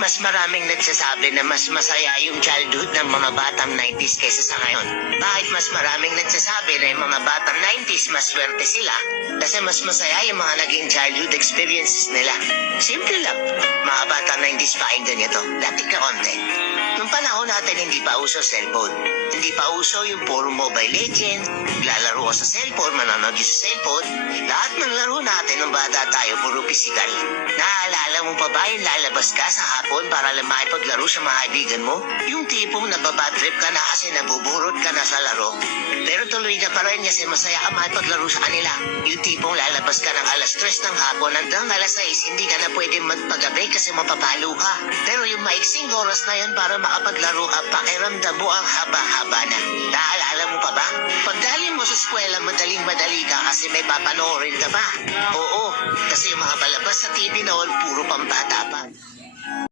mas maraming nagsasabi na mas masaya yung childhood ng mga batang 90s kaysa sa ngayon? Bakit mas maraming nagsasabi na yung mga batang 90s mas swerte sila kasi mas masaya yung mga naging childhood experiences nila? Simple lang. Mga batang 90s pakinggan nyo to. Dapat ka konti. Nung panahon natin hindi pa uso cellphone. Hindi pa uso yung puro Mobile Legend, lalaro ka sa cellphone, manonood sa cellphone. Lahat ng laro natin nung bata tayo puro physical. Naalala mo pa ba yung lalabas ka sa hapon para lang makipaglaro sa mga kaibigan mo? Yung tipong nababatrip ka na kasi nabuburot ka na sa laro. Pero tuloy na pa rin kasi masaya ka makipaglaro sa kanila. Yung tipong lalabas ka ng alas 3 ng hapon hanggang alas 6, hindi ka na pwede magpagabi kasi mapapalo ka. Pero yung maiksing oras na yun para makapaglaro ka, pakiramdam mo ang haba-haba na. Naalala mo pa ba? Pagdali mo sa eskwela, madaling-madali ka kasi may papanoorin ka ba? Oo, kasi yung mga palabas sa TV noon, puro pambata pa.